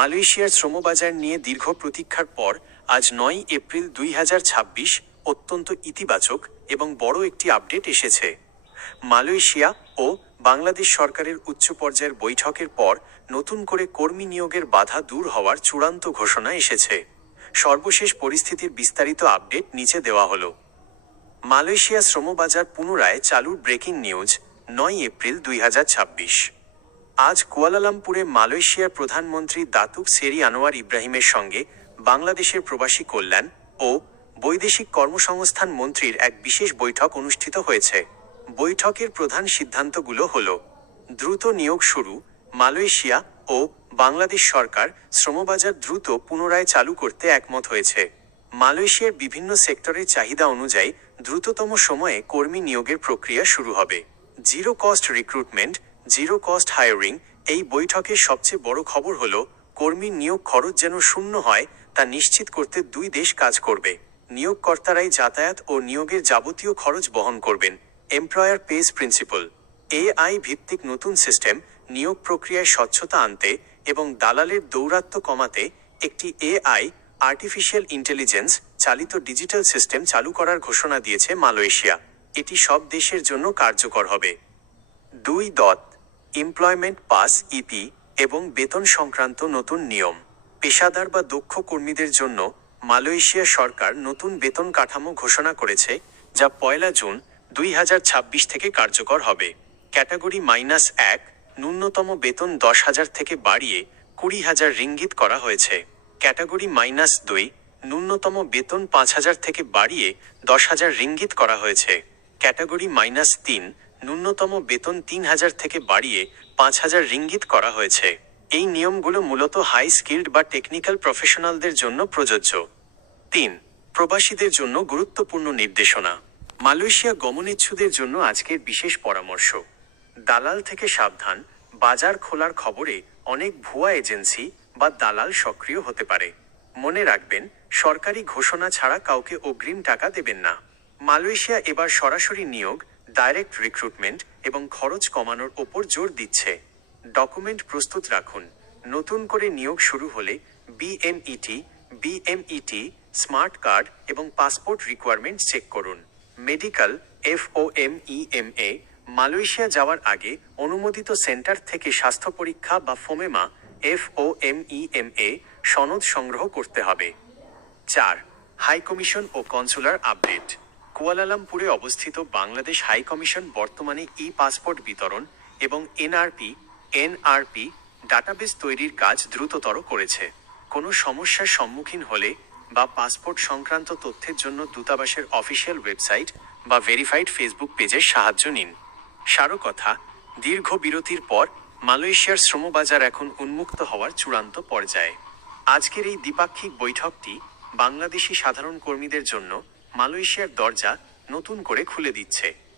মালয়েশিয়ার শ্রমবাজার নিয়ে দীর্ঘ প্রতীক্ষার পর আজ ৯ এপ্রিল ২০২৬ অত্যন্ত ইতিবাচক এবং বড় একটি আপডেট এসেছে। মালয়েশিয়া ও বাংলাদেশ সরকারের উচ্চ পর্যায়ের বৈঠকের পর নতুন করে কর্মী নিয়োগের বাধা দূর হওয়ার চূড়ান্ত ঘোষণা এসেছে। সর্বশেষ পরিস্থিতির বিস্তারিত আপডেট নিচে দেওয়া হলো। মালয়েশিয়া শ্রমবাজার পুনরায় চালুর ব্রেকিং নিউজ ৯ এপ্রিল ২০২৬। আজ কুয়ালালামপুরে মালয়েশিয়ার প্রধানমন্ত্রী দাতুক সেরি আনোয়ার ইব্রাহিমের সঙ্গে বাংলাদেশের প্রবাসী কল্যাণ ও বৈদেশিক কর্মসংস্থান মন্ত্রীর এক বিশেষ বৈঠক অনুষ্ঠিত হয়েছে। বৈঠকের প্রধান সিদ্ধান্তগুলো হল: দ্রুত নিয়োগ শুরু। মালয়েশিয়া ও বাংলাদেশ সরকার শ্রমবাজার দ্রুত পুনরায় চালু করতে একমত হয়েছে। মালয়েশিয়ার বিভিন্ন সেক্টরের চাহিদা অনুযায়ী দ্রুততম সময়ে কর্মী নিয়োগের প্রক্রিয়া শুরু হবে। Zero cost recruitment, zero cost hiring. এই বৈঠকের সবচেয়ে বড় খবর হল কর্মীর নিয়োগ খরচ যেন শূন্য হয় তা নিশ্চিত করতে দুই দেশ কাজ করবে। নিয়োগকর্তারাই যাতায়াত ও নিয়োগের যাবতীয় খরচ বহন করবেন। এমপ্লয়ার পেজ প্রিন্সিপাল, এআই ভিত্তিক নতুন সিস্টেম নিয়োগ প্রক্রিয়ায় স্বচ্ছতা আনতে এবং দালালের দৌরাত্ম্য কমাতে একটি এআই আর্টিফিশিয়াল ইন্টেলিজেন্স চালিত ডিজিটাল সিস্টেম চালু করার ঘোষণা দিয়েছে মালয়েশিয়া। এটি সব দেশের জন্য কার্যকর হবে। ২. এমপ্লয়মেন্ট পাস ইপি এবং বেতন সংক্রান্ত নতুন নিয়ম। পেশাদার বা দক্ষ কর্মীদের জন্য মালয়েশিয়া সরকার নতুন বেতন কাঠামো ঘোষণা করেছে, যা ১ জুন ২০২৬ থেকে কার্যকর হবে। ক্যাটাগরি -১ ন্যূনতম বেতন ১০,০০০ থেকে বাড়িয়ে ২০,০০০ রিঙ্গিত করা হয়েছে। ক্যাটাগরি -২ ন্যূনতম বেতন ৫,০০০ থেকে বাড়িয়ে ১০,০০০ রিঙ্গিত করা হয়েছে। ক্যাটাগরি -৩ ন্যূনতম বেতন ৩,০০০ থেকে বাড়িয়ে ৫,০০০ রিঙ্গিত করা হয়েছে। এই নিয়মগুলো মূলত হাই স্কিল্ড বা টেকনিক্যাল প্রফেশনালদের জন্য প্রযোজ্য। ৩. প্রবাসীদের জন্য গুরুত্বপূর্ণ নির্দেশনা। মালয়েশিয়া গমনেচ্ছুদের জন্য আজকের বিশেষ পরামর্শ: দালাল থেকে সাবধান। বাজার খোলার খবরে অনেক ভুয়া এজেন্সি বা দালাল সক্রিয় হতে পারে। মনে রাখবেন, সরকারি ঘোষণা ছাড়া কাউকে অগ্রিম টাকা দেবেন না। মালয়েশিয়া এবার সরাসরি নিয়োগ, ডাইরেক্ট রিক্রুটমেন্ট এবং খরচ কমানোর ওপর জোর দিচ্ছে। ডকুমেন্ট প্রস্তুত রাখুন। নতুন করে নিয়োগ শুরু হলে বিএমইটি, স্মার্ট কার্ড এবং পাসপোর্ট রিকোয়ারমেন্ট চেক করুন। Medical, FOMEMA। মালয়েশিয়া যাওয়ার আগে অনুমোদিত সেন্টার থেকে স্বাস্থ্য পরীক্ষা বা FOMEMA সনদ সংগ্রহ করতে হবে। ৪. হাইকমিশন ও কনসুলার আপডেট। কুয়ালালামপুরে অবস্থিত বাংলাদেশ হাইকমিশন বর্তমানে পাসপোর্ট বিতরণ এবং এনআরপি ডাটাবেস তৈরির কাজ দ্রুততর করেছে। কোনো সমস্যার সম্মুখীন হলে বা পাসপোর্ট সংক্রান্ত তথ্যের জন্য দূতাবাসের অফিসিয়াল ওয়েবসাইট বা ভেরিফাইড ফেসবুক পেজের সাহায্য নিন। সারকথা: দীর্ঘ বিরতির পর মালয়েশিয়ার শ্রমবাজার এখন উন্মুক্ত হওয়ার চূড়ান্ত পর্যায়ে। আজকের এই দ্বিপাক্ষিক বৈঠকটি বাংলাদেশি সাধারণ কর্মীদের জন্য মালয়েশিয়ার দরজা নতুন করে খুলে দিচ্ছে।